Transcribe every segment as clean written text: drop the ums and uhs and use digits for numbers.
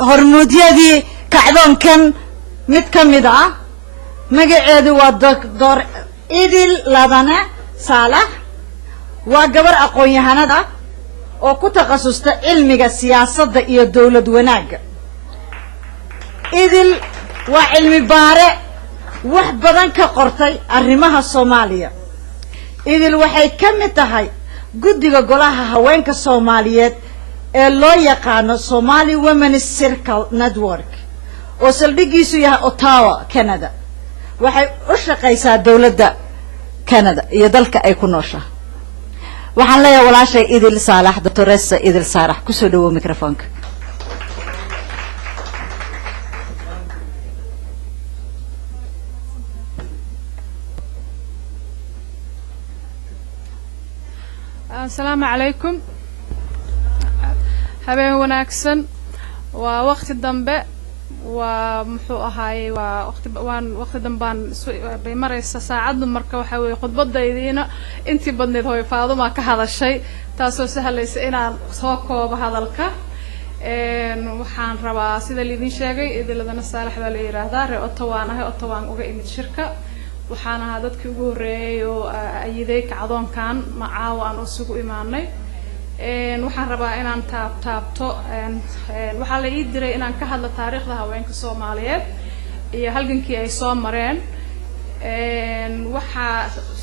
هرمودية كعدون كان متكمدة مجاعد ودكتور إدل لبنة صالح وجبر أقوياء هندا وكتخصص علم السياسة إيه الدولة وناج إدل وعلم بارع وحبذا كقرطي الرماها الصومالية إدل وحي كم تهاي قد قولها هوينك الصوماليات اللي يقان الصومالي ومن السيركل ندورك وسلبيجيسو يا أوتاوا كندا waxay u shaqaysaa dawladda Canada iyo dalka ay ku nooshahay waxaan leeyahay walaashay Idil Saalax Dr. Idil Saalax ku soo dhawo mikrofoonka السلام عليكم habeen wanaagsan waa waqti dambe ومحو هاي وقت دنبان بمرس ساعد مركب وحوي خطبة دايدينا أنتي بدني هوي فاضو ما كهذا الشيء تاسو سهل ليس إنا سوكو بهذا الك وحان ربا سيدا اللي دين شاقي إذا لدينا السالح ذا اللي يراهدار أطوان هاي أطوان وقا إيمت شركة وحان هادت كيقوري وأيديك عضون كان معاوان وسوقو إيماني waxaan rabaa inaan taabto waxa la ii diray inaan ka hadlo taariikhda haweenka Soomaaliyeed iyo halgankii ay soo mareen waxa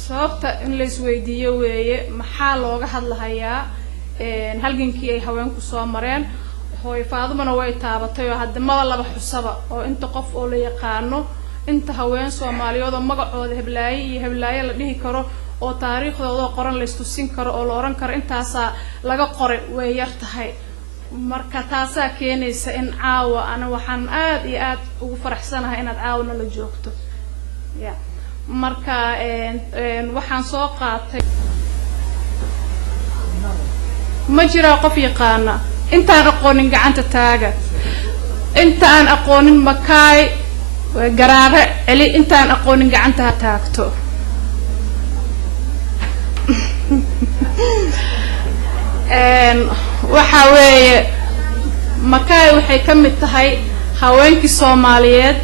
sababta in la isweydiiyo weeye maxaa looga hadlahayaa halgankii ay haweenku soo mareen hooy Faadumana way taabatay oo hadda ma laba xusaba oo inta qof oo la yaqaano inta haween Soomaaliyeed oo magacooda heblaaye la dhihi karo oo taariikhdooda qoran la istusin karo oo la oran karo intaas laga qoray way yar tahay marka taasa keenaysa in caawa ana waxaan aad iyo aad ugu faraxsanahay inaad caawna la joogto marka waxaan soo qaatay ma jira qof yaqaana intaan aqoonin gacanta taaga intaan aqoonin makaay garaare eli intaan aqoonin gacanta taagto waxa weeye makaay waxay ka mid tahay haweenkii Soomaaliyeed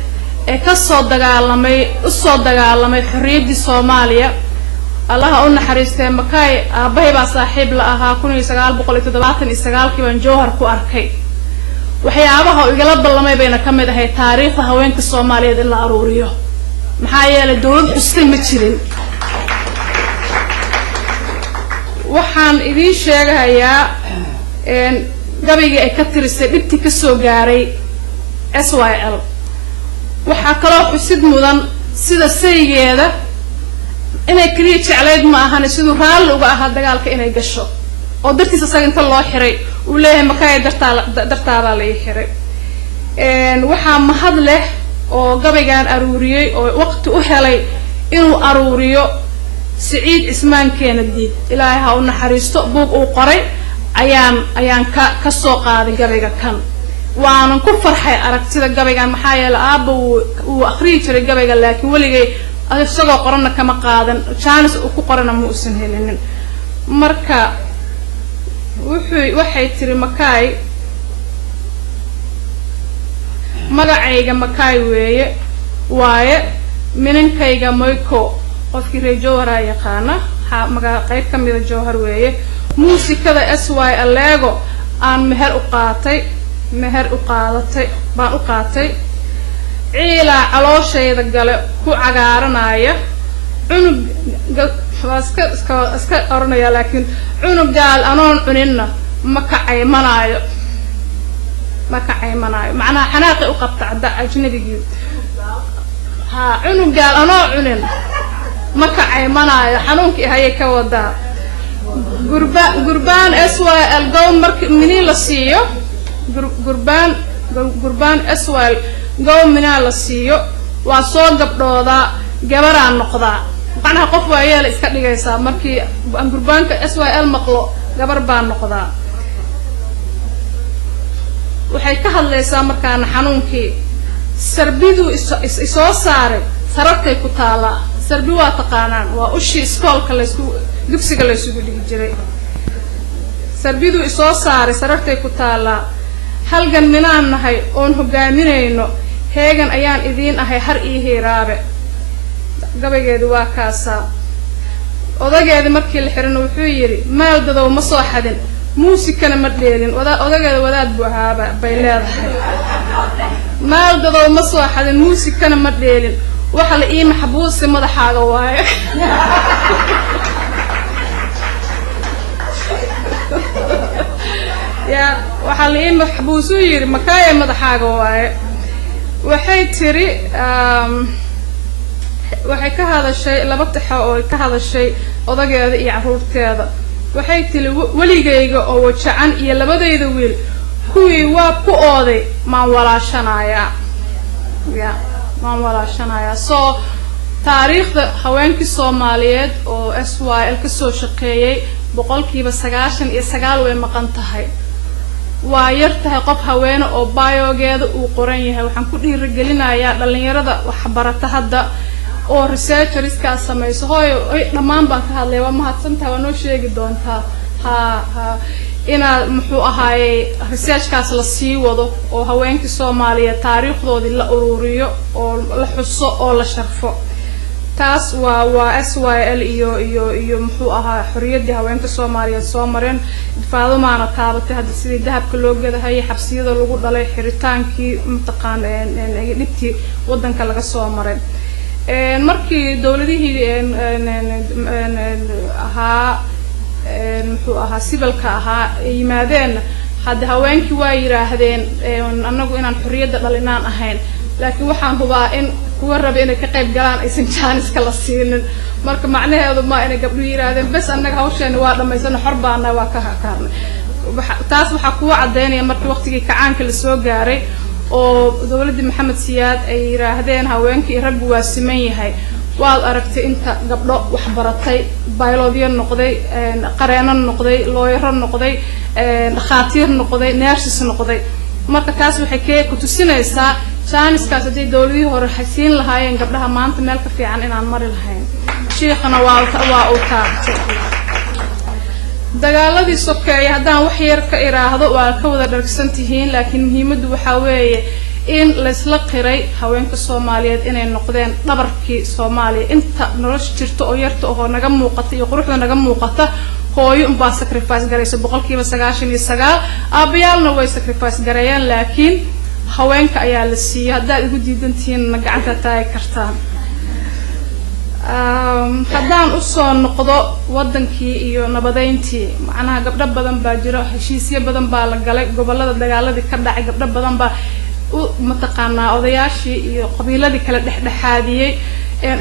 ee ka soo dagaalamay xorriyadda Soomaaliya Allah u naxariistay makaay aabahay baa saaxiib la ahaa 1979 baan Jowhar ku arkay waxyaabaha igala ballamay bayna ka mid ahay taariikhda haweenka Soomaaliyeed in la aruuriyo maxaa yeelay dawlad xusay ma jirin waxaan idin sheegayaa gabayga ay ka tirisay dhibti ka soo gaaray SYL waxa kale oo xusid mudan sida saygeeda inay kaliya jecleed ma ahan sidoo raal uga ahaa dagaalka inay gasho oo dartiisa saga inta loo xiray uu leeyahay makaay dartaada la xiray waxa mahad leh oo gabaygan aruuriyay oo waqti u helay inuu aruuriyo سعيد إسمان كنديد إلهي ها ونحريستو بوق وقري أيان كسوق هذا جبيجا كان وأنا كفر حي أركتي جبيجا محايا الأب وأخريج الجبيجا لكن ولي السوق قرنا كما قادن شانس وقرنا مؤسن هلين مركا وحي تري مكاي مقعيجا مكاي واي منن كيجا مويكو qofkii reer Jowhar yaqaana qayb ka mid ah Jowhar weeye muusikada SYL leego aan meher u qaadatay ciila calooshayda gale ku cagaaranaya cunug iska oranaya laakiin cunug gaal anoon cuninna ma kacaymanaayo macnaha xanaaqi u qabta ajnabigii cunug gaal anoo cunin ما كعيمنا حنونك هاي كودا قربان SYL قوم مني لسيو قربان SYL قوم مني لسيو وصوت قبضة جبران نقضة أنا قفوا عيال إسكت جيسا مركي قربان SYL مقلو جبران نقضة وحي كهل ليس مركان حنونكي سربيدو إسوساري سرقتي كتالا سربيوا تقانان وأشي سكول كلاسكو دكسي كلاسكو ديجري سربيدو إسوساري سرقتي كتالا halgan minaan nahay oon hogaaminayno heegan ayaan idiin ahay har ii hiiraabe gabaygeedu waa kaasaa odageeda markii la xirana wuxuu yidhi maaldadow ma soo xadin muusikana ma dheelin odageeda wadaad buu ahaaba bay leedahay maaldadow ma soo xadin muusikana ma dheelin waxa la ii maxbuusi madaxaaga waaye ya waxa la ii maxbuusu yidhi makaaya madaxaaga waaye waxay tiri waxay ka hadashay laba taxo oo ka hadashay odageeda iyo caruurteeda waxay tiri waligayga oo wajacan iyo labadayda wiil kuwii waa ku ooday maan walaashanayaa ya maan walaashanayaa soo taariikhda haweenkii Soomaaliyeed oo SYL ka soo shaqeeyay 99% way maqan tahay waa yar tahay qof haweene oo biogeeda uu qoran yahay waxaan ku dhiirigelinayaa dhalinyarada wax barata hadda oo researcheriska sameeyso hooyo dhamaan baan ka hadlay waa mahadsantahay waa noo sheegi doontaa ha ina muxuu ahaayay researchkaas la sii wado oo haweenkii Soomaaliyeed taariikhdoodii la ururiyo oo la xuso oo la sharfo taas waa SYL iyo muxuu ahaa xorriyadii haweenka Soomaaliyeed soo mareen faadamaana taabatay hadda sidii dahabka loo gadahay xabsiyada lagu dhalay xiritaankii mutaqaan dhibtii wadanka laga soo maray markii dawladihii muxuu ahaa sibilka ahaa yimaadeen hadda haweenkii waa yiraahdeen anagu inaan xorriyada dhalinaan ahayn laakiin waxaan hubaa in kuwa raba inay ka qayb galaan aysan jaaniska la siinin marka macnaheedu ma inay gabdho yiraahdeen bas annaga hawsheena waa dhamaysan xor baana waa ka hakaarnay taas waxa kuwa cadeynaya markii waqtigii kacaanka la soo gaaray oo dawladda Maxamed Siyaad ay yiraahdeen haweenkii raggu waa siman yahay waad aragtay inta gabdho wax baratay biology noqday qareeno noqday lawyer noqday dhakhaatiir noqday nurses noqday marka taas waxay ku tusinaysaa jaaniskaas hadii dawladii hore xasiin lahaayeen gabdhaha maanta meel ka fiican inaan mari lahayn sheekhana waa uu taabtay dagaaladii sokeeye haddaan wax yar ka iraahdo waa ka wada dhargsantihiin laakiin muhiimaddu waxa weeye in la isla qiray haweenka Soomaaliyeed inay noqdeen dhabarkii Soomaaliya inta nolosha jirto oo yarta oo naga muuqata iyo quruxda naga muuqata hooyo un baa sacrifice garaysa 99% aabayaalna way sacrifice garayaan laakiin haweenka ayaa la siiyay haddaad igu diidantihiin gacanta taay kartaan haddaan u soo noqdo wadankii iyo nabadeyntii macnaha gabdho badan baa jiro heshiisyo badan baa la galay gobolada dagaaladii ka dhacay gabdho badan baa mataqaanaa odayaashii iyo qabiiladii kala dhexdhexaadiyay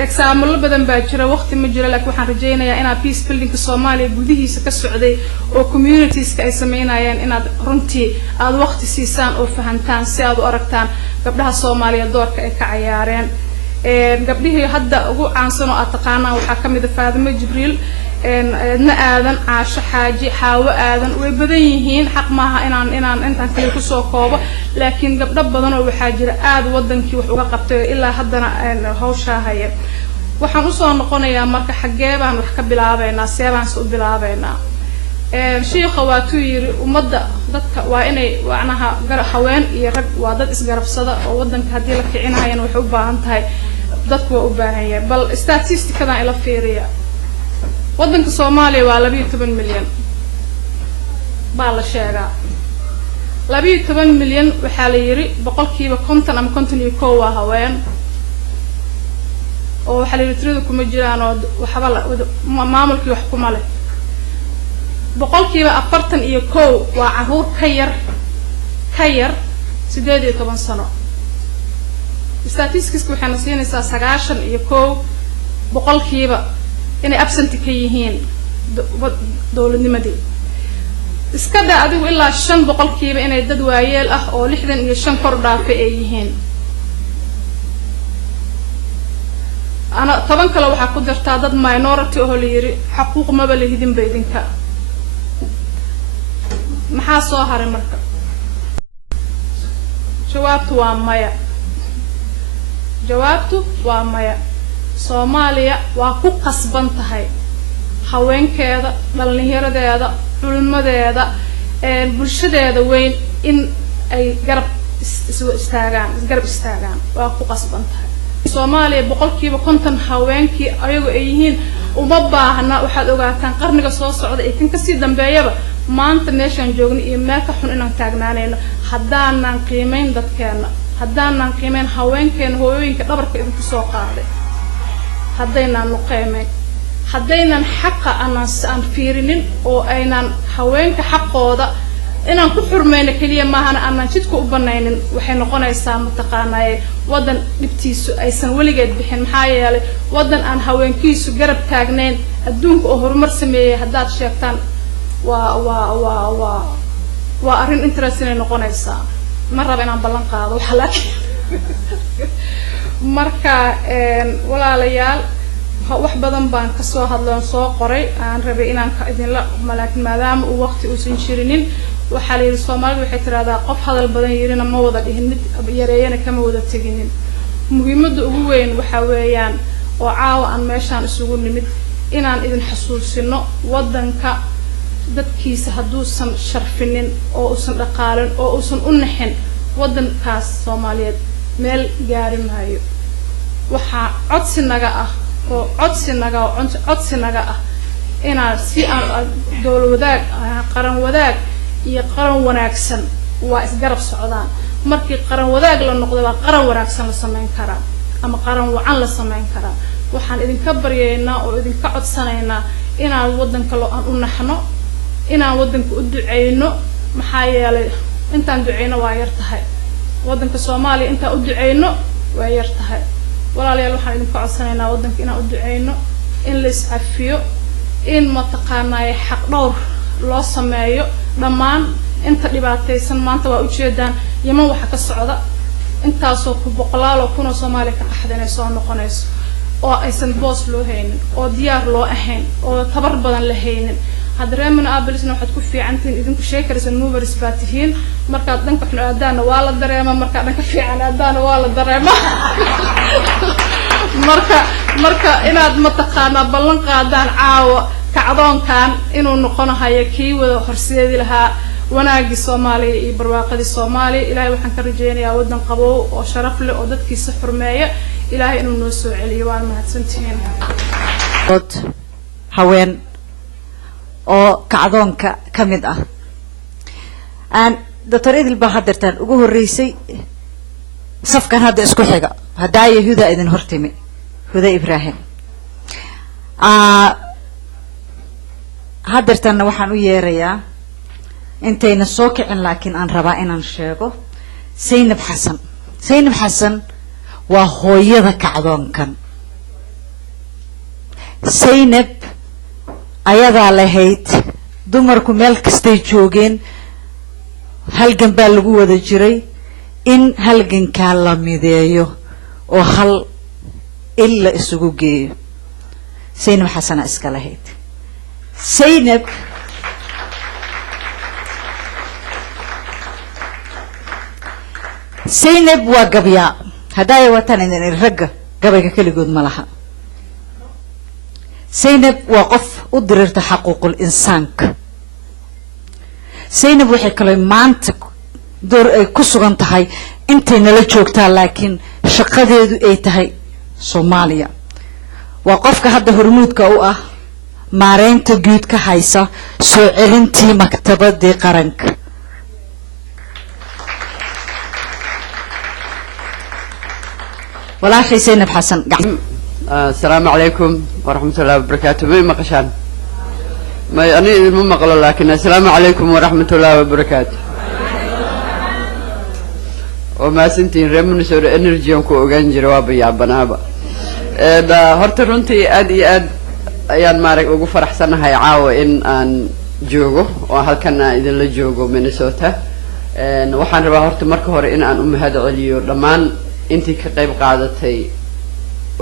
example badan baa jira waqti ma jiro laakiin waxaan rajaynayaa inaad peace building Soomaaliya gudihiisa ka socday oo communities ka ay sameynayaan inaad runtii aad waqti siisaan oo fahantaan si aad u aragtaan gabdhaha Soomaaliya doorka ay ka ciyaareen gabdhihii hadda ugu caansan oo aad taqaanaan waxaa ka mid ah Faadimo Jibriil na aadan caasho xaaji xaawo aadan way badan yihiin xaq maaha inaan intaan kale ku soo koobo laakiin gabdho badan oo waxaa jira aad wadankii wax uga qabtay ilaa haddana hawsha haya waxaan u soo noqonayaa marka xagee baan wax ka bilaabaynaa seebaan u bilaabaynaa sheekha waa tuu yiri ummadda dadka waa inay wacnaha haween iyo rag waa dad isgarabsada oo wadanka hadii la kicinaayeen wax u baahan tahay dadku waa u baahan yahay bal statisticada ila fiiriya wadanka Soomaaliya waa 12 milyan baa la sheegaa 12 milyan waxa la yiri boqolkiiba 50 ama 51 waa haween oo waxa la yiri tirada kuma jiraan oo waxba maamulkii wax kuma leh boqolkiiba 41 waa caruur ka yar 18 sano statistics waxay siinaysaa 91 boqolkiiba inay absent ka yihiin dawladnimadii iska daa adigu ilaa 5% inay dad waayeel ah oo 65 kor dhaafay ay yihiin ana toban kale waxa ku jirta dad minority oo la yiri xuquuq ma bal hidin baydinka maxaa soo haray marka jawaabtu waa maya Soomaaliya waa ku qasban tahay haweenkeeda dhalinyaradeeda culimadeeda bulshadeeda weyn in ay garab istaagaan waa ku qasban tahay Soomaaliya boqolkiiba 50 haweenkii ayagu ay yihiin uma baahna waxaad ogaataan qarniga soo socda ee kan ka sii dambeeyaba maanta meeshan joogno iyo meel ka xun inaan taagnaanayno haddaanan qiimeyn dadkeena haddaanan qiimeyn haweenkeena hooyooyinka dhabarka idinku soo qaaday haddaynan nuqeymay haddaynan xaqa aan fiirinin oo aynan haweenka xaqooda inaan ku xurmayno kaliya maahan aanan jidka u banaynin waxay noqonaysaa mataqaanaa wadan dhibtiisu aysan weligeed bixin maxaa yeelay wadan aan haweenkiisu garab taagnayn adduunka oo horumar sameeyay haddaad sheegtaan waa arrin interesting ay noqonaysaa ma raba inaan ballan qaado waxa laakiin marka walaalayaal wax badan baan ka soo hadloon soo qoray aan rabay inaan ka idinla malaakin maadaama uu waqti uusan jirinin waxaa la yiri Soomaalidu waxay tiraahdaa qof hadal badan yirina ma wada dhihin mid yareeyana kama wada teginin muhiimadda ugu weyn waxa weeyaan oo caawa aan meeshaan isugu nimid inaan idin xasuusino wadanka dadkiisa hadduusan sharfinin oo uusan dhaqaalin oo uusan u naxin wadankaas Soomaaliyeed meel gaari maayo waxa codsinaga ah oo codsinaga ah inaan si aan dawlad qaran wadaag iyo qaran wanaagsan waa isgarab socdaan markii qaran wadaag la noqdo waa qaran wanaagsan la sameyn karaa ama qaran wacan la sameyn karaa waxaan idinka baryaynaa oo idinka codsanaynaa inaan wadanka loo aan u naxno inaan wadanka u duceyno maxaa yeelay intaan duceyno waa yar tahay wadanka Soomaaliya intaan u duceyno waa yar tahay walaalayaal waxaan idinka codsanaynaa wadanka inaan u duceyno in la iscafiyo in mataqaanaa xaq dhowr loo sameeyo dhammaan inta dhibaataysan maanta waa u jeedaan Yemen waxa ka socda intaasoo ku boqolaal oo kuna Soomaaliya ka qaxdanay soo noqonayso oo aysan boos loo haynin oo diyaar loo ahayn oo tabar badan la haynin hadreemana abilisna waxaad ku fiicantiin idinku sheekaraysan movers baatihiin marka dhanka xun aadaana waa la dareema marka dhanka fiican aadaana waa la dareema marka inaad mataqaanaa ballan qaadaan caawa kacdoonkan inuu noqonayo kii wada horseedi lahaa wanaagii Soomaaliya iyo barwaaqadii Soomaaliya ilaahay waxaan ka rajeynayaa wadan qabow oo sharaf leh oo dadkiisa xurmeeya ilaahay inuu noo soo celiyo waan mahadsantihiin haween oo kacdoonka kamid ah aan Dr. Idil baa hadartaan ugu horeysay safkan hadda isku xiga hadaa Yahuuda idin hortimi Huda Ibrahim hadartaan waxaan u yeerayaa intayna soo kicin laakiin aan rabaa inaan sheego Zainab Xasan waa hooyada kacdoonkan Zainab ayadaa lahayd dumarku meel kastay joogeen halgan baa lagu wada jiray in halgankaa la mideeyo oo hal illa isugu geeyo Zainab Xasan iska lahayd Zainab waa gabyaa hadaa watan in ragga gabayga kaligood ma laha Zainab waa qof u dirirta xuquuqul insaanka Zainab waxay kale maanta door ay ku sugan tahay intay nala joogtaa laakiin shaqadeedu ay tahay Soomaaliya waa qofka hadda hormuudka u ah maareynta guud ka haysa soo celintii maktabadii qaranka walaashay Zainab Xasan السلام عليكم ورحمة الله وبركاته ما مقشان ما أنا مو مقلة لكن السلام عليكم ورحمة الله وبركاته وما سنتين رمون سور إنرجيهم كو أوجان جوابي يا بنابا دا هرترونتي أدي أيان مارك وقفر أحسن هاي عاو إن جوجو وهالكنا إذا لجوجو مينيسوتا وحن ربا هرت مركهور إن أم هذا عليو لمان أنتي كقيب قاعدتي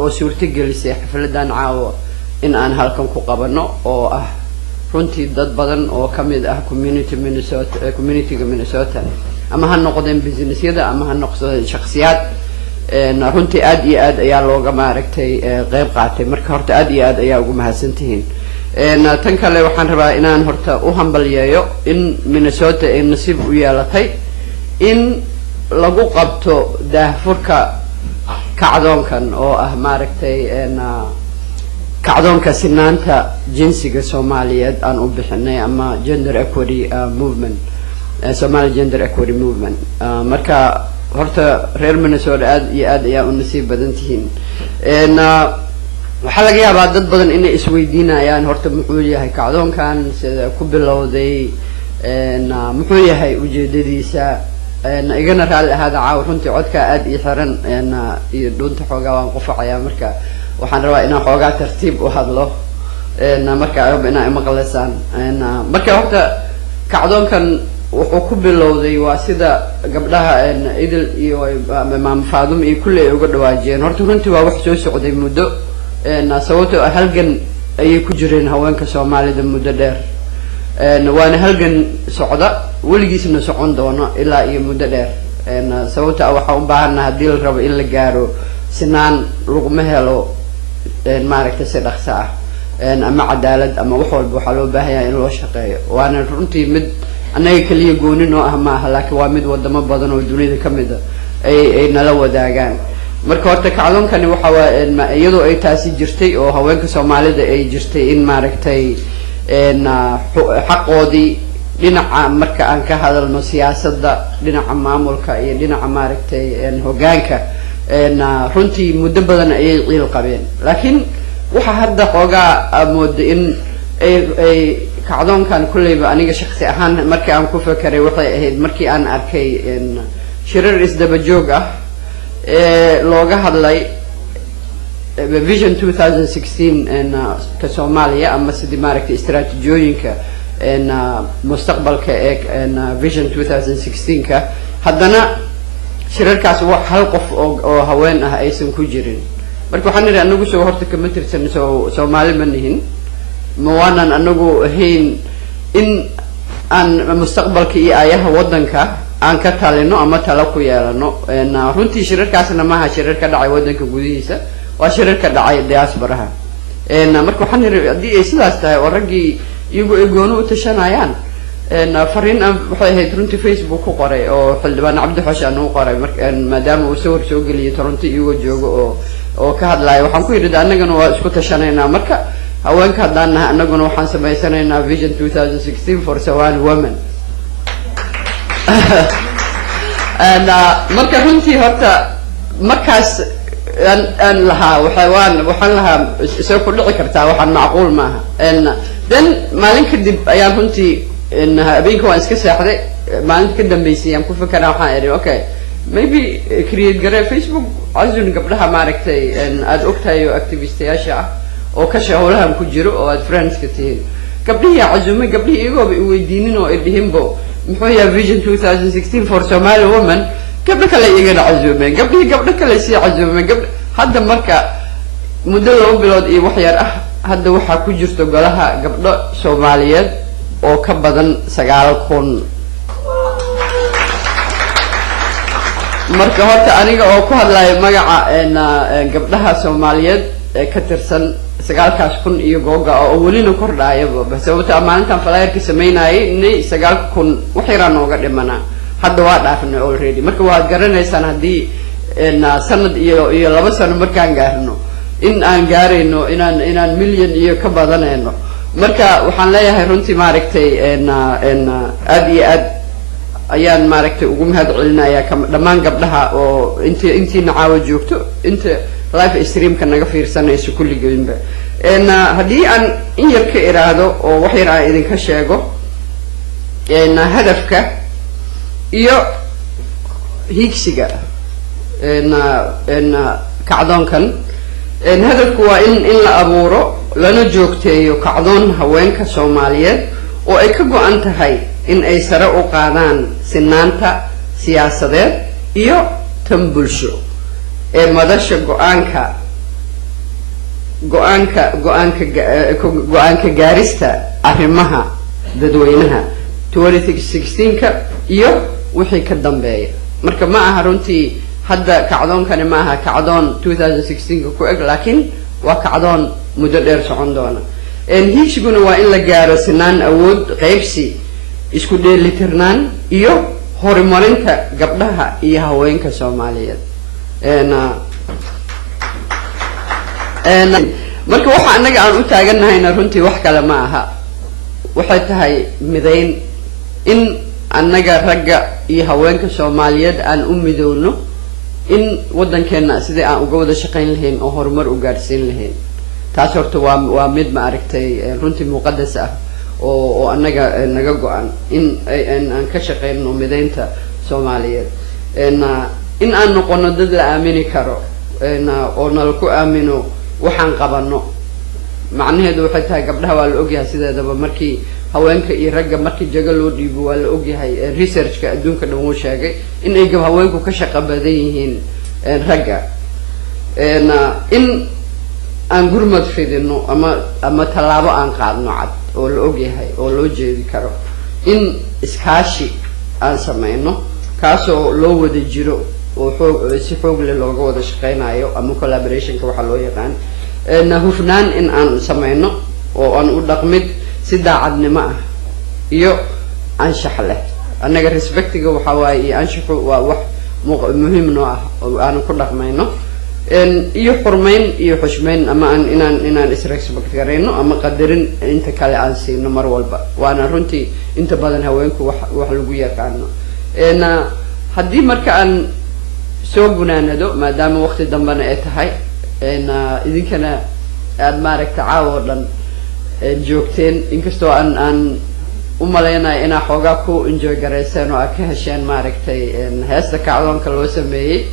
oo suurta gelisay xafladan caawa in aan halkan ku qabano oo ah runtii dad badan oo kamid ah community-ga Minnesota ama ha noqdeen businessyada ama ha noqdeen shakhsiyaad runtii aad iyo aad ayaa looga maaragtay qayb qaatay marka horta aad iyo aad ayaa ugu mahadsantihiin tan kale waxaan rabaa inaan horta u hambaliyeeyo in Minnesota ay nasiib u yeelatay in lagu qabto daahfurka kacdoonkan oo ah maaragtay kacdoonka sinaanta jinsiga Soomaaliyeed aan u bixinay ama gender equity movement Somali gender equity movement marka horta reer Minnesota aad iyo aad ayaa u nasiib badan tihiin waxaa laga yaabaa dad badan inay isweydiinayaan horta muxuu yahay kacdoonkan sida ku bilowday muxuu yahay ujeedadiisa igana raali ahaada caaw runtii codka aad ii xiran iyo dhuunta xoogaa waan qufacayaa marka waxaan rabaa inaan xoogaa tartiib u hadlo marka ayaba inaa imaqleysaan marka horta kacdoonkan wuxuu ku bilowday waa sida gabdhaha idil iyo maam Faadum iyo kulli ay uga dhawaajeen horta runtii waa wax soo socday muddo sababtoo ah halgan ayay ku jireen haweenka Soomaalida muddo dheer waana halgan socda weligiisna socon doono ilaa iyo muddo dheer sababtoo ah waxaan u baahanahay haddii la rabo in la gaaro sinaan laguma helo maaragtay si dhaqso ah ama cadaalad ama wax walba waxaa loo baahan yahay in loo shaqeeyo waana runtii mid annaga kaliya gooni noo ah maaha laakiin waa mid wadamo badan oo dunida ka mid ah ay nala wadaagaan marka horta kacdoonkani waxa waa iyadoo ay taasi jirtay oo haweenka Soomaalida ay jirtay in maaragtay xaqoodii dhinaca marka aan ka hadalno siyaasadda dhinaca maamulka iyo dhinaca maaragtay hoggaanka runtii muddo badan ayay ciil qabeen laakiin waxa hadda xoogaa moodo in ay kacdoonkan kulleyba aniga shakhsi ahaan markii aan ku fakaray waxay ahayd markii aan arkay shirar isdaba joog ah looga hadlay vision 2016 ka Soomaaliya ama sidii maaragtay istiraatiijiyooyinka mustaqbalka vision 2016 ka haddana shirarkaas wax hal qof oo haween ah aysan ku jirin marka waxaan niri anagu soo horta kama tirsan Soomaali ma nihin ma waanan anagu ahayn in aan mustaqbalka iyo ayaha wadanka aan ka talino ama talo ku yeelano runtii shirarkaasna maaha shirar ka dhacay wadanka gudihiisa waa shirar ka dhacay diasporaha marka waxaan niri haddii ay sidaas tahay oo raggii iyagu ay gooni u tashanayaan fariin waxay ahayd runtii Facebook ku qoray oo xildhibaan Cabdi Xushaan uu qoray maadaama uu sawir soo geliyay Toronto iyagoo joogo oo ka hadlaya waxaan ku yidhi annagana waa isku tashanaynaa marka haweenka haddaan nahay annaguna waxaan samaysanaynaa vision 2016 for Somali women marka runtii horta markaas aan lahaa waxaan lahaa soo ku dhici kartaa waxaan macquul maaha then maalin kadib ayaan runtii habeenka waan iska seexday maalinta ka dambeysay aan ku fakaraa waxaan idhi okay maybe create garee Facebook azun gabdhaha maaragtay aad ogtahay oo activistayaasha ah oo ka shaqolahan ku jiro oo aad friends ka tihiin gabdhihii cazumay gabdhihii iyagooba i weydiinin oo idhihinbo muxuu yahay vision 2016 for Somali women gabdho kale iyagana cazumeen gabdhihii gabdho kale sii cazumeen hadda marka muddo 2 bilood iyo wax yar ah hadda waxaa ku jirto golaha gabdho Soomaaliyeed oo ka badan 9,000 marka horta aniga oo ku hadlayo magaca gabdhaha Soomaaliyeed ee ka tirsan 9,000 iyo googa oo welina kordhaayaba sababta maalintan flyerka sameynayay inay 9,000 wax yar nooga dhimana hadda waa dhaafnay already marka waad garanaysaan haddii sanad iyo 2 sano markaan gaarno in aan gaarayno inaan milyan iyo ka badanayno marka waxaan leeyahay runtii maaragtay aad iyo aad ayaan maaragtay ugu mahad celinayaa dhammaan gabdhaha oo intiina caawa joogto inta live streamka naga fiirsanayso kulligeedba haddii aan in yar ka iraahdo oo wax yar aan idinka sheego hadafka iyo hiigsiga kacdoonkan hadafku waa in la abuuro lana joogteeyo kacdoon haweenka Soomaaliyeed oo ay ka go'an tahay in ay sare u qaadaan sinaanta siyaasadeed iyo tan bulsho madasha go'aanka gaarista arrimaha dadweynaha 2016 iyo wixii ka dambeeya marka ma aha runtii hadda kacdoonkani ma aha kacdoon 2016 ku eg laakiin waa kacdoon muddo dheer socon doona hiigsiguna waa in la gaaro sinaan awood qaybsi isku dheelitirnaan iyo horumarinta gabdhaha iyo haweenka Soomaaliyeed marka waxa anaga aan u taaganahayna runtii wax kale ma aha waxay tahay midayn in anaga ragga iyo haweenka Soomaaliyeed aan u midowno in wadankeena sidii aan uga wada shaqayn lahayn oo horumar u gaarsiin lahayn taas horta waa mid ma aragtay runtii muqadas ah oo anaga naga go'an in aan ka shaqeyno mideynta Soomaaliyeed in aan noqono dad la aamini karo oo nala ku aamino waxaan qabano macnaheedu waxay tahay gabdhaha waa la ogyahay sideedaba markii haweenka iyo ragga markii jaga loo dhiibo waa la ogyahay researchka adduunka dhan uu sheegay in ay haweenku ka shaqo badan yihiin ragga in aan gurmad fidino ama tallaabo aan qaadno cad oo la ogyahay oo loo jeedi karo in iskaashi aan sameyno kaasoo loo wada jiro oo si xoog leh looga wada shaqeynayo ama collaborationka waxa loo yaqaan hufnaan in aan sameyno oo aan u dhaqmid si daacadnimo ah iyo anshax leh anaga respectiga waxa waaye iyo anshaxu waa wax muhiim noo ah oo aan ku dhaqmayno iyo xurmeyn iyo xushmeyn ama inaan is-respect gareyno ama qadarin inta kale aan siino mar walba waana runtii inta badan haweenku wax lagu yaqaano haddii marka aan soo gunaanado maadaama waqti dambana ay tahay idinkana aad maaragta caawo dhan joogteen inkastoo aan u maleynayo inaa xoogaa ku enjoy gareyseen oo aad ka hesheen maaragtay heesta kacdoonka loo sameeyey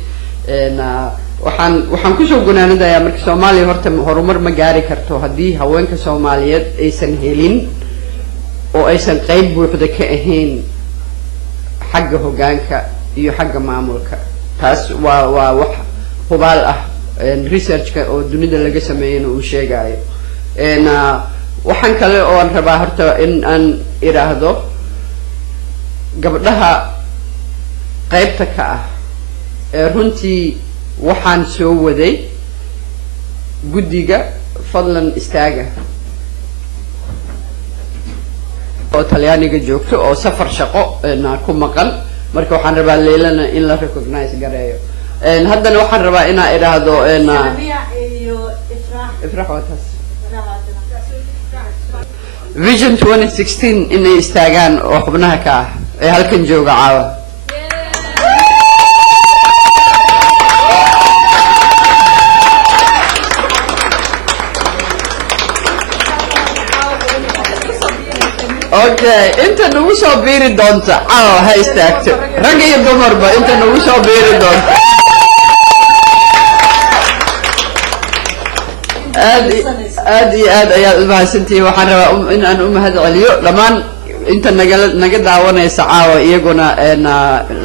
waxaan kusoo gunaanadayaa marka Soomaaliya horta horumar ma gaari karto haddii haweenka Soomaaliyeed aysan helin oo aysan qayb buuxda ka ahayn xagga hoggaanka iyo xagga maamulka taas waa wax hubaal ah researchka oo dunida laga sameeyayna uu sheegayo waxaan kale oo aan rabaa horta in aan iraahdo gabdhaha qaybta ka ah runtii waxaan soo waday guddiga fadlan istaaga oo Talyaaniga joogto oo safar shaqo ku maqan marka waxaan rabaa leelana in la recognize gareeyo haddana waxaan rabaa inaan iraahdo ifraax wataas Vision 2016 inay istaagaan oo xubnaha ka ah ee halkan jooga caawa okay inta nagu soo biiri doonta caawa ha istaagto rag iyo dumarba inta nagu soo biiri doonta aad iyo aad ayaad u mahadsantihiin waxaan rabaa in aan u mahad celiyo dhammaan inta naga daawanaysa caawa iyaguna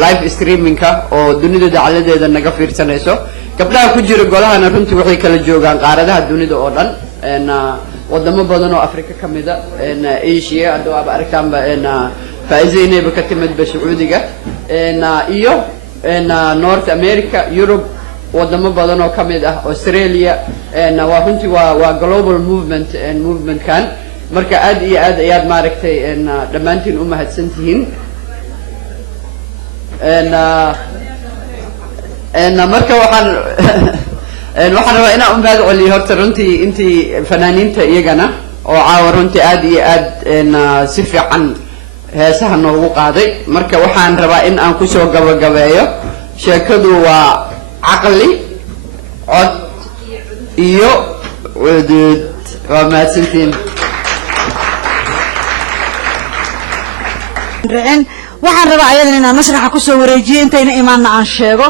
live streamingka oo dunida dacaladeeda naga fiirsanayso gabdhaha ku jira golahana runtii waxay kala joogaan qaaradaha dunida oo dhan wadamo badan oo Afrika kamida Asia hadda waaba aragtaanba faa'iido inayba ka timidba Sacuudiga iyo North America Europe wadamo badan oo kamid ah Australia waa runtii waa global movement kan marka aad iyo aad ayaad maaragtay dhammaantiin u mahadsantihiin marka waxaan rabaa inaan u mahad celiyo horta runtii intii fanaaniinta iyagana oo caawa runtii aad iyo aad si fiican heesaha noogu qaaday marka waxaan rabaa in aan kusoo gabagabeeyo sheekadu waa caqli cod iyo cudud waa mahadsantihiin waxaan rabaa ayadan inaan masraxa kusoo wareejiyo intayna imaanna aan sheego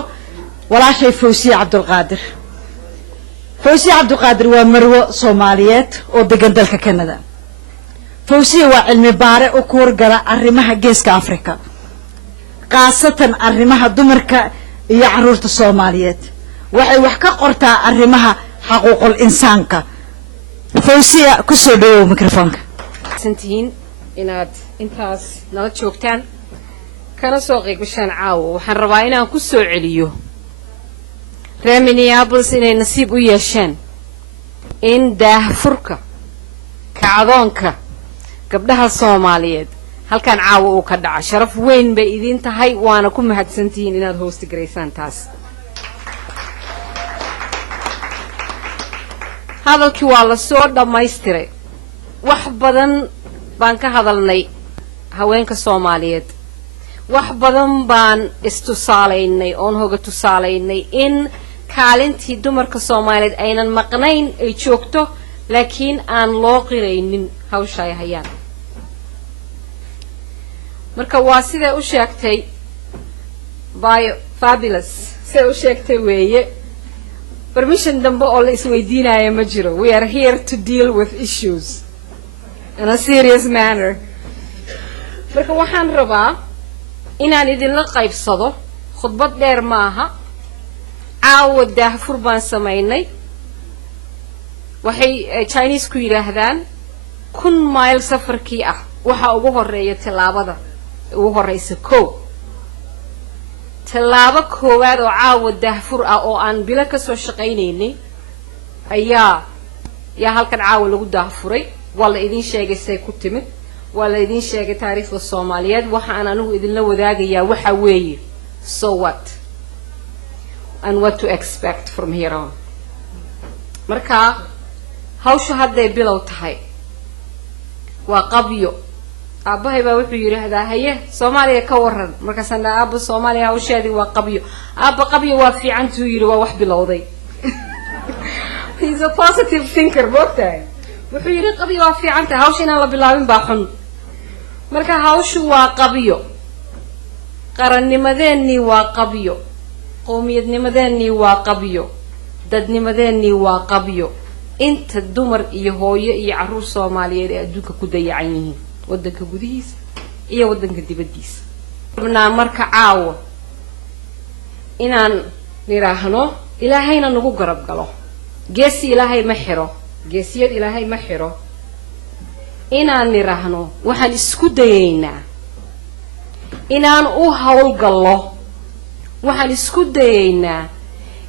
walaashay Fawsiya Cabdulqaadir Fawsiya Cabdulqaadir waa marwo Soomaaliyeed oo degan dalka Canada Fawsiya waa cilmi baare oo ku wargala arrimaha geeska Afrika qaasatan arrimaha dumarka iyo caruurta Soomaaliyeed waxay wax ka qortaa arrimaha xuquuqul insaanka Fawsiya ku soo dhawow mikrofoonka santiin inaad intaas nala joogtaan kana soo qeybgashaan caawo waxaan rabaa inaan ku soo celiyo reer Minneapolis inay nasiib u yeesheen in daahfurka kacdoonka gabdhaha Soomaaliyeed halkan caawa uu ka dhaca sharaf weyn bay idin tahay waana ku mahadsantihiin inaad host gareysaan taas hadalkii waa la soo dhammaystiray wax badan baan ka hadalnay haweenka Soomaaliyeed wax badan baan istusaalaynay oon hoga tusaalaynay in kaalintii dumarka Soomaaliyeed aynan maqnayn ay joogto laakiin aan loo qiraynin hawsha ay hayaan marka waa sida u sheegtay by fabulous sida u sheegtay weeye permission dambe oo la isweydiinaya ma jiro we are here to deal with issues in a serious manner marka waxaan rabaa inaan idinla qaybsado khudbad dheer maaha caawa daahfur baan samaynay waxay Chinese ku yiraahdaan 1,000 mayl safarkii ah waxa ugu horeeya tilaabada ugu horeysa tilaabo koowaad oo caawa daahfur ah oo aan bila ka soo shaqaynaynay ayaa halkan caawa lagu daahfuray waa la idin sheegay say ku timid waa la idin sheegay taariikhda Soomaaliyeed waxa aan anigu idin la wadaagayaa waxa weeye so what and what to expect from here on marka hawsha hadday bilow tahay waa qabyo aabahay baa wuxuu yiraahdaa haye Soomaaliya ka waran marka san aaba Soomaaliya hawsheedii waa qabyo aaba qabyo waa fiican tuu yiri waa wax bilowday he's a positive thinker boogtahay wuxuu yiri qabyo waa fiican tahay hawsha inaan la bilaabin baa xun marka hawshu waa qabyo qarannimadeennii waa qabyo qowmiyadnimadeennii waa qabyo dadnimadeennii waa qabyo inta dumar iyo hooyo iyo caruur Soomaaliyeed ee adduunka ku dayacan yihiin wadanka gudihiisa iyo wadanka dibadiisa rabnaa marka caawa inaan niraahno ilaahayna nagu garab galo geesi ilaahay ma xiro geesiyad ilaahay ma xiro inaan niraahno waxaan isku dayaynaa inaan u hawlgallo waxaan isku dayaynaa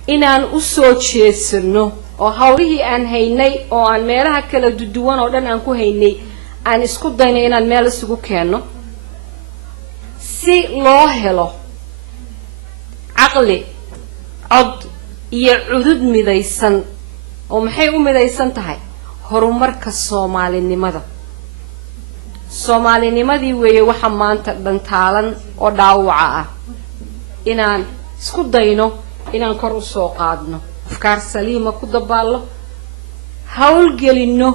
inaan u soo jeesano oo hawlihii aan haynay oo aan meelaha kala duwan oo dhan aan ku haynay aan isku dayno inaan meel isugu keeno si loo helo caqli cod iyo cudud midaysan oo maxay u midaysan tahay horumarka Soomaalinimadii weeye waxa maanta dhantaalan oo dhaawaca ah inaan isku dayno inaan kor u soo qaadno afkaar saliima ku dabaallo hawl gelino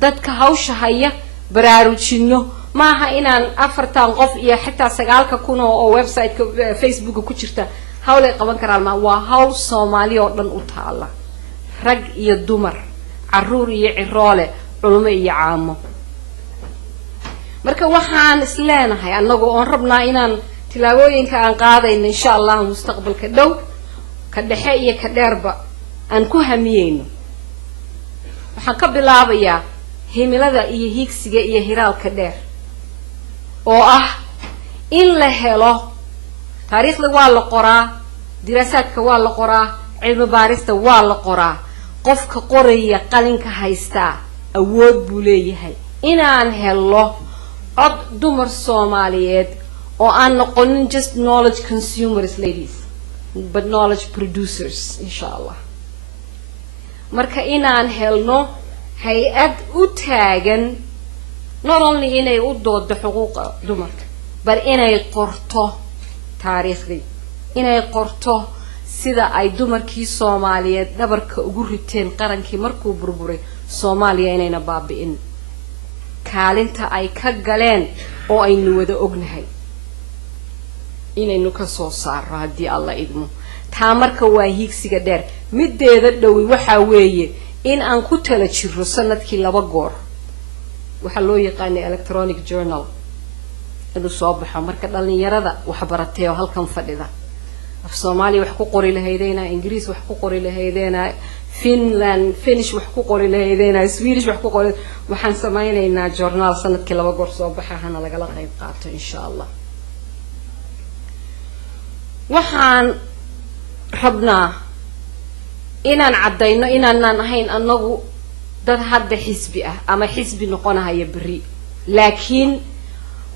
dadka hawsha haya baraarujino maaha inaan 4 qof iyo xitaa 9,000 oo website-ka Facebook ku jirta hawl ay qaban karaan ma waa hawl Soomaali oo dhan u taala rag iyo dumar caruur iyo ciroole culimo iyo caamo marka waxaan isleenahay annagu oo rabnaa inaan tilaabooyinka aan qaadayno insha Allah mustaqbalka dhow ka dhexe iyo ka dheerba aan ku hamiyeyno waxaan ka bilaabayaa himilada iyo higsiga iyo hiraalka dheer oo ah in la helo taariikhda waa la qoraa diraasaadka waa la qoraa cilmi baarista waa la qoraa qofka qoraya qalinka haysta awood buu leeyahay inaan helo cod dumar Soomaaliyeed oo aan noqonin just knowledge consumers ladies but knowledge producers insha Allah marka inaan helno hay-ad u taagan not only inay u doodo xuquuqa dumarka bal inay qorto taariikhdii inay qorto sida ay dumarkii Soomaaliyeed dhabarka ugu riteen qarankii markuu burburay Soomaaliya inayna baabi'in kaalinta ay ka galeen oo aynu wada ognahay inaynu ka soo saaro haddii Allah idmo taa marka waa hiigsiga dheer mideeda dhow waxa weeye in aan ku tala jiro sanadkii 2 goor waxa loo yaqaan electronic journal inuu soo baxo marka dhalinyarada wax baratay oo halkan fadhida af Soomaali wax ku qori lahaydeen Ingiriis wax ku qori lahaydeen Finnish wax ku qori lahaydeen Swedish wax ku qori waxaan samaynaynaa journal sanadkii 2 goor soo baxaana laga qayb qaato insha Allah waxaan rabnaa inaan cadayno inaan ahayn anagu dad hadda xisbi ah ama xisbi noqonaya bari laakiin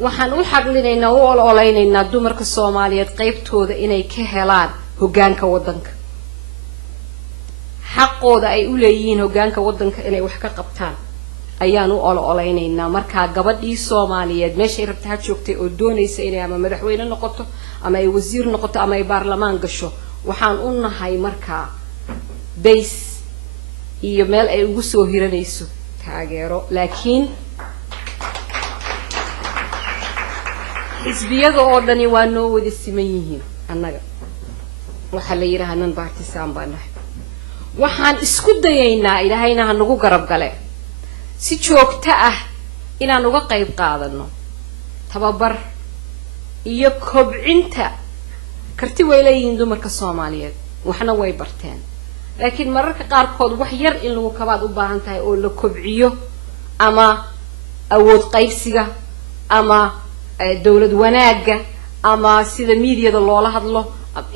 waxaan u xaqlinaynaa u ololeynaynaa dumarka Soomaaliyeed qaybtooda inay ka helaan hoggaanka waddanka xaqooda ay u leeyihiin hoggaanka waddanka inay wax ka qabtaan ayaan u ololeynaynaa markaa gabadhii Soomaaliyeed meesha ay rabtaa joogtay oo doonaysa inay ama madaxweyne noqoto ama ay wasiir noqoto ama ay baarlamaan gasho waxaan u nahay markaa base iyo meel ay ugu soo hiranayso taageero laakiin xisbiyada oo dhani waa noo wada siman yihiin annaga waxa la yiraahdaa nan baartisaan baan nahay waxaan isku dayaynaa ilaahayna ha nagu garab gale si joogto ah inaan uga qayb qaadano tababar iyo kobcinta karti way leeyihiin dumarka Soomaaliyeed waxna way barteen laakiin mararka qaarkood wax yar in lagu kabaad u baahan tahay oo la kobciyo ama awood qaybsiga ama dawlad wanaaga ama sida meediada loola hadlo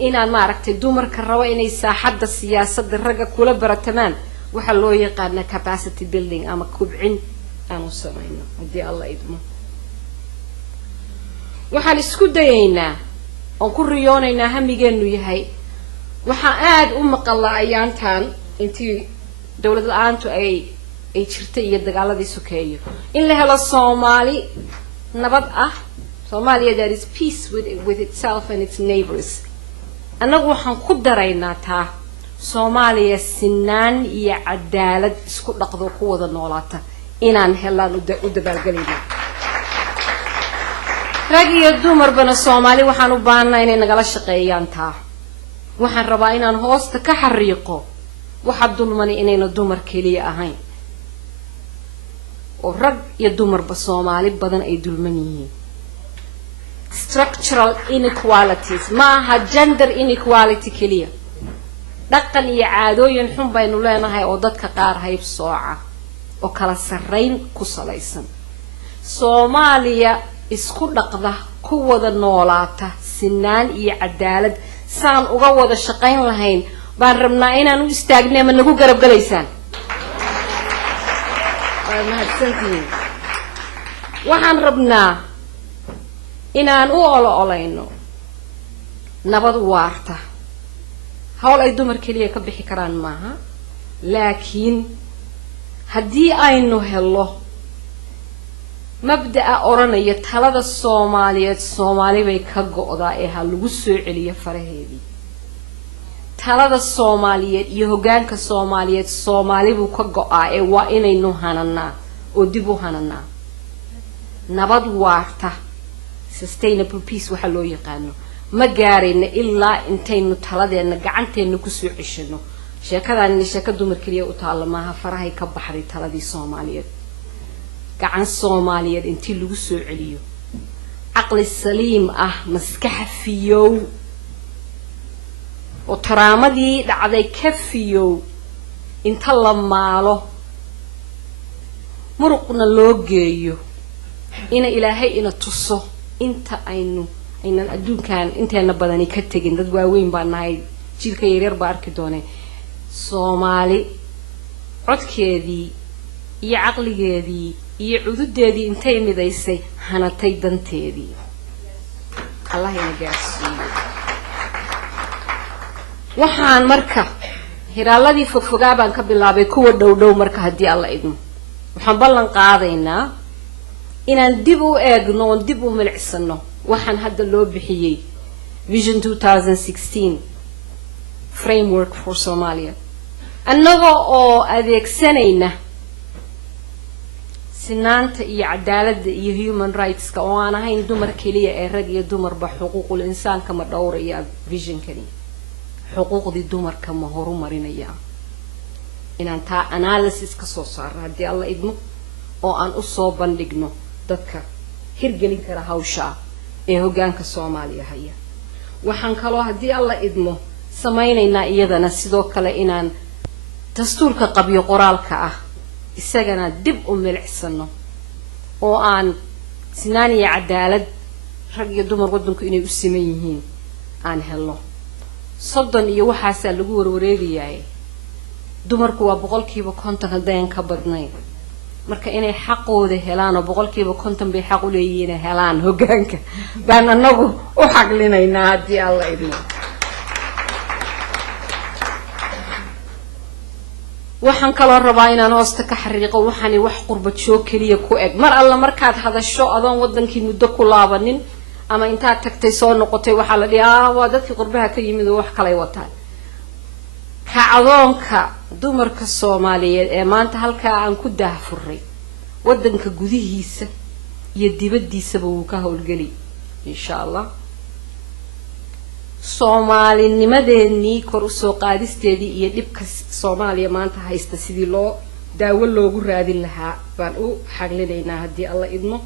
inaan maaragtay dumarka rabo inay saaxadda siyaasadda ragga kula baratamaan waxa loo yaqaan capacity building ama kobcin aan u sameeyno hadii Allah idmo waxaan isku dayaynaa oo ku riyoonaynaa hamigeenu yahay waxaan aad u maqalaa ayaantan intii dawlad la'aantu ay jirtay iyo dagaaladii sokeeyo in la helo Soomaali nabad ah Somalia that is peace with itself and its neighbors annagu waxaan ku daraynaa taa Soomaaliya sinaan iyo cadaalad isku dhaqdo ku wada noolaata inaan helaan u dabaalgalayno rag iyo dumarba Soomaali waxaan u baahanahay inay nagala shaqeeyaan taa waxaan rabaa inaan hoosta ka xariiqo waxa dulmani inayna dumar kaliya ahayn oo rag iyo dumarba Soomaali badan ay dulman yihiin structural inequalities maaha gender inequality kaliya dhaqan iyo caadooyin xun baynu leenahay oo dadka qaar hayb sooca oo kala sarreyn ku salaysan Soomaaliya isku dhaqda ku wada noolaata sinaan iyo cadaalad saan uga wada shaqayn lahayn baan rabnaa inaan u istaagnay ma nagu garab galaysaan mahadsantihiin waxaan rabnaa inaan u ololeyno nabad waarta hawl ay dumar kaliya ka bixi karaan maaha laakiin haddii aynu helo mabda'a oranaya talada Soomaaliyeed Soomaali bay ka go'daa ee ha lagu soo celiyo faraheedii talada Soomaaliyeed iyo hoggaanka Soomaaliyeed Soomaali buu ka go'aa ee waa inaynu hananaa oo dib u hananaa nabad waarta sustainable peace waxa loo yaqaano ma gaarayna ilaa intaynu taladeena gacanteena ku soo ceshino sheekadaan sheeka dumar kaliya u taala maaha farahay ka baxday taladii Soomaaliyeed gacan Soomaaliyeed intii lagu soo celiyo aqli saliim ah maskax fiyow oo taraamadii dhacday ka fiyow inta la maalo muruqna loo geeyo ina ilaahay ina tuso inta aynan adduunkan inteena badani ka tagin dad waaweyn baan nahay jiilka yaryar baa arki doonay Soomaali codkeedii iyo caqligeedii iyo cududeedii intay midaysay hanatay danteedii Allah ina gaarsiiyo waxaan marka hiraaladii fogfogaa baan ka bilaabay kuwa dhow marka haddii Allah idmo waxaan ballan qaadaynaa inaan dib u eegno oo dib u milicsano waxaan hadda loo bixiyay Vision 2016 framework for Somalia annagoo oo adeegsanayna sinaanta iyo cadaaladda iyo human rights ka oo aan ahayn dumar kaliya ee rag iyo dumarba xuquuqul insaanka ma dhowraya vision kani xuquuqdii dumarka ma horumarinaya inaan taa analysis ka soo saaro haddii Allah idmo oo aan u soo bandhigno dadka hirgelin kara hawsha ee hoggaanka Soomaaliya haya waxaan kaloo haddii Allah idmo samaynaynaa iyadana sidoo kale inaan dastuurka qabyo qoraalka ah isagana dib u milicsano oo aan sinaan iyo cadaalad rag iyo dumar waddanku inay u siman yihiin aan helno 30 iyo waxaasaa lagu warwareegayaa dumarku waa 50% hadaan ka badnayn marka inay xaqooda helaan oo boqolkiiba 50 bay xaq u leeyihiin helaan hoggaanka baan anagu u xaqlinaynaa haddii alla idmo waxaan kaloo rabaa inaan hoosta ka xariiqo waxaan wax qurba joog kaliya ku eg mar alla markaad hadasho adoon wadankii muddo ku laabanin ama intaad tagtay soo noqotay waxa la dhigaa waa dadkii qurbaha ka yimid oo wax kale ay wataan kacdoonka dumarka Soomaaliyeed ee maanta halka aan ku daahfuray wadanka gudihiisa iyo dibadiisaba uu ka howlgali insha Allah Soomaalinimadeennii kor u soo qaadisteedii iyo dhibka Soomaaliya maanta haysta sidii loo daawo loogu raadin lahaa baan u xaqlinaynaa haddii alla idmo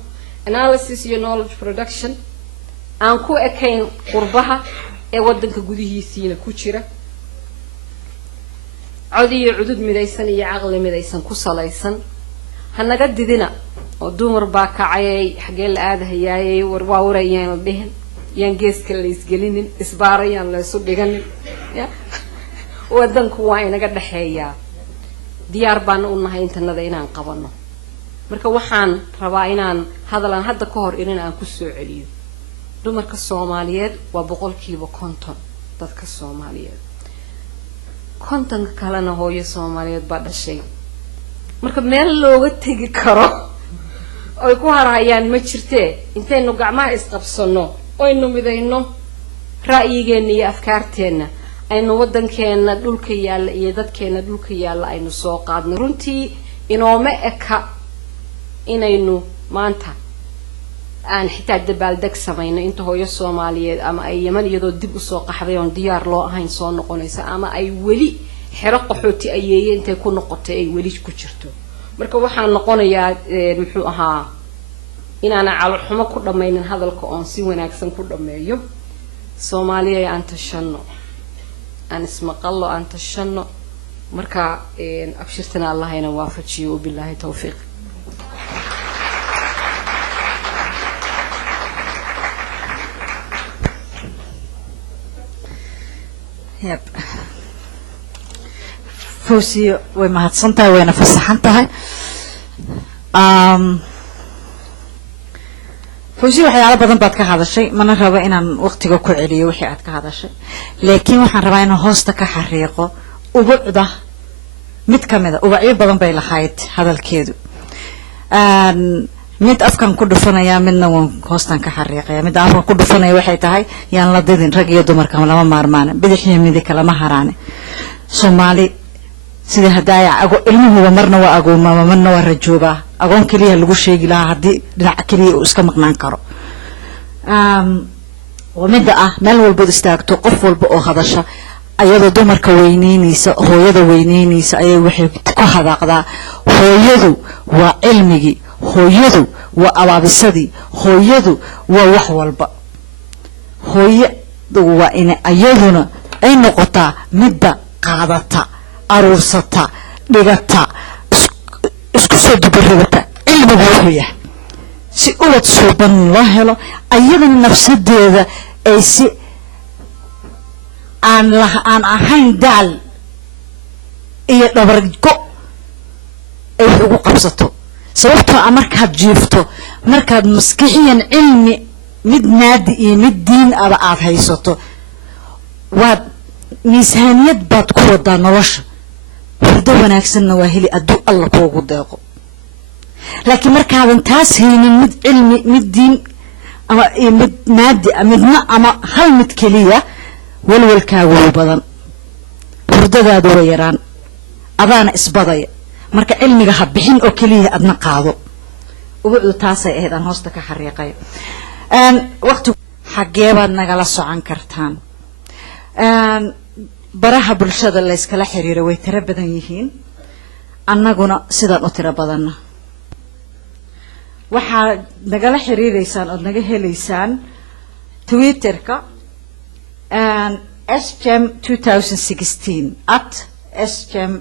analysis iyo knowledge production aan ku ekayn qurbaha ee wadanka gudihiisiina ku jira codiyo cudud midaysan iyo aqli midaysan ku salaysan hanaga didina oo dumar baa kacay xagee la aadahayaayay waa warayeen dhihin yaan geeska la isgelinin isbaarayaan la isu dhiganin wadanku waa inaga dhaxeeyaa diyaar baan u nahay intanada inaan qabano marka waxaan rabaa inaan hadalan hadda ka hor inaan ku soo celiyo dumarka Soomaaliyeed waa boqolkiiba 50 dadka Soomaaliyeed 50 kalena hooyo Soomaaliyeed baa dhashay marka meel looga tagi karo oo ku harayaan ma jirtee intaynu gacmaha isqabsano aynu midayno ra'yigeena iyo afkaarteena aynu wadankeena dhulka yaala iyo dadkeena dhulka yaala aynu soo qaadno runtii inooma eka inaynu maanta aan xitaa dabaaldeg samayno inta hooyo Soomaaliyeed ama ay Yemen iyadoo dib u soo qaxday oo diyaar loo ahayn soo noqonaysa ama ay weli xero qaxooti ayeeyeen intay ku noqotay ay weli ku jirto marka waxaan noqonayaa muxuu ahaa inaan calo xumo ku dhamaynin hadalka oo si wanaagsan ku dhameeyo Soomaaliya aan tashano aan ismaqallo aan tashano marka abshirtana Allah ina waafajiyo billahi tawfiiq yep Fawziya way mahadsantahay wayna fasaxantahay Fawziya waxyaalo badan baad ka hadashay mana rabo inaan waqtiga ku celiyo wixii aad ka hadashay laakiin waxaan rabaa inaan hoosta ka xariiqo ubuucda mid kamida ubuucyo badan bay lahayd hadalkeedu mid afkan ku dhufanaya midna waan hoostan ka xariiqaya mid afkan ku dhufanaya waxay tahay yaan la didin rag iyo dumarka lama maarmaan bidix iyo midig kala ma haraane Soomaali sida hadaaya ilmuhu marna waa agooma marna waa rajooba agoon kaliya lagu sheegi lahaa hadii dhinac kaliya uu iska maqnaan karo wamida meel walba istaagto qof walba oo hadasha ayadoo dumarka weyneynaysa hooyada weyneynaysa ayay waxay ku hadaaqdaa hooyadu waa cilmigi hooyadu waa abaabisadii hooyadu waa wax walba hooyadu waa in ayaduna ay noqotaa midda qaadata aruursata dhigata isku soo dubarrada cilmigu wuxuu yahay si ulad suuban loo helo ayadana nafsadeeda ay si aan ahayn daal iyo dhabargo ay ugu qabsato sababtoo markaad jiifto markaad maskaxiyan cilmi mid naadi iyo mid diin aad haysato waa miisaaniyad baad ku wadaa nolosha hurdo wanaagsanna waa heli aduu alla kuugu deeqo laakiin markaadan taas haynin mid cilmi mid diin ama mid naadi midna ama hal mid kaliya walwalkaagu badan hurdadaadu way yaraan adaana isbadaya marka cilmiga ha bixin oo kaliya adna qaado ubuucdu taasay ahayd aan hoosta ka xariiqay waqti xageebaad nagala socon kartaan baraha bulshada la iskala xiriiro way tira badan yihiin annaguna sidaan u tira badanna waxaa nagala xiriireysaan oo naga heleysaan Twitterka SGEM 2016 @SGEM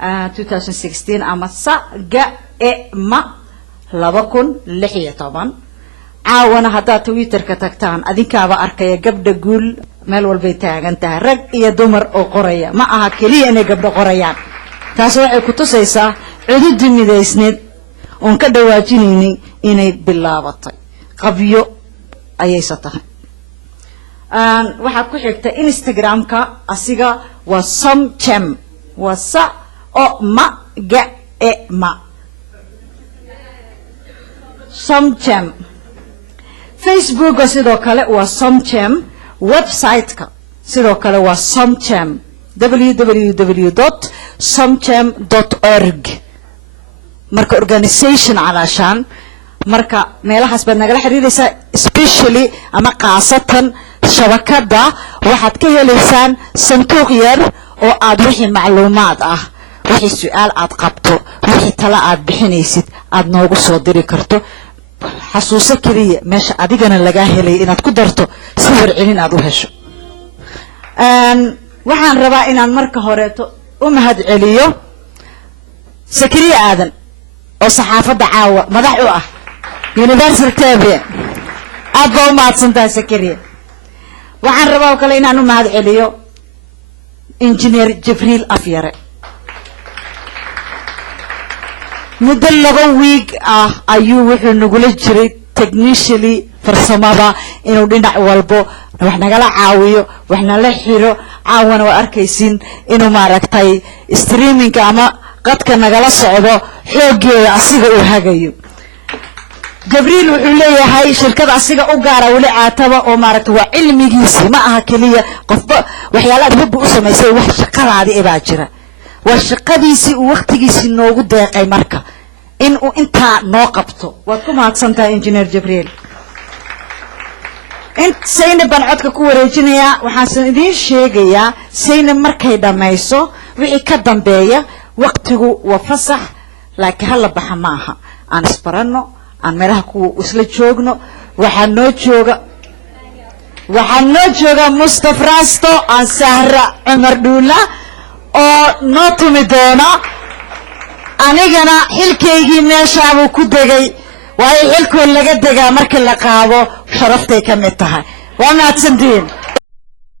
2016 ama SGEM 2016 caawana haddaad Twitterka tagtaan adinkaaba arkaya gabdha guul meel walbay taagan tahay rag iyo dumar oo qoraya ma aha kaliya inay gabdho qorayaan taas waxay ku tusaysaa cududi midaysneed oon ka dhawaajinaynay inay bilaabatay qabyo ayaysa tahay waxaa ku xigta Instagram-ka asiga waa somchem waa sa o ma ga e ma somchem Facebook sidoo kale waa somchem website-ka sidoo kale waa somchem www.somchem.org marka organization علشان marka meelahaas baad nagala xiriiraysaa especially ama qaasatan shabakada waxaad ka helaysaan sanduuq yar oo aad wixii macluumaad ah wixii su'aal aad qabto wixii tala aad bixinaysid aad noogu soo diri karto xasuuso kaliya meesha adigana laga helay inaad ku darto sawir celin aad u hesho waxaan rabaa inaan marka horeeto u mahad celiyo Sakariya Aadan oo saxaafadda caawa madax u ah Universal TV aad baa u mahadsantahay Sakariya waxaan rabaa oo kale inaan u mahad celiyo Engineer Jibriil Afyare muddo 2 week ayuu wuxuu nagula jiray technically farsamada inuu dhinac walbo wax nagala caawiyo wax nala xiro caawana waa arkaysiin inuu maaragtay streaming ama qadka nagala socdo xoogeeda asiga uu hagayo Jibriil wuxuu leeyahay shirkad asiga u gaara wali caataba oo maaragtay waa cilmigiisa ma aha kaliya qofba waxyaalaha dibadda u sameysay wax shaqadaadii baa jira waa shaqadiisii uu waqtigiisii noogu deeqay marka in uu inta noo qabto waad ku mahadsantahay Engineer Jibriil Zainab baan codka ku wareejinayaa waxaan idin sheegayaa Zainab markay dhamayso wixii ka dambeeya waqtigu waa fasax laakiin hal baxa maaha aan isbarano aan meelaha ku isla joogno waxaan noo jooga Mustafa Rasto aan Sahra Umar Dhuula oo noo tumi doona anigana xilkaygii meeshaabuu ku degay waayo xilkoon laga degaa markii la qaado sharaftay ka mid tahay waa mahadsantiin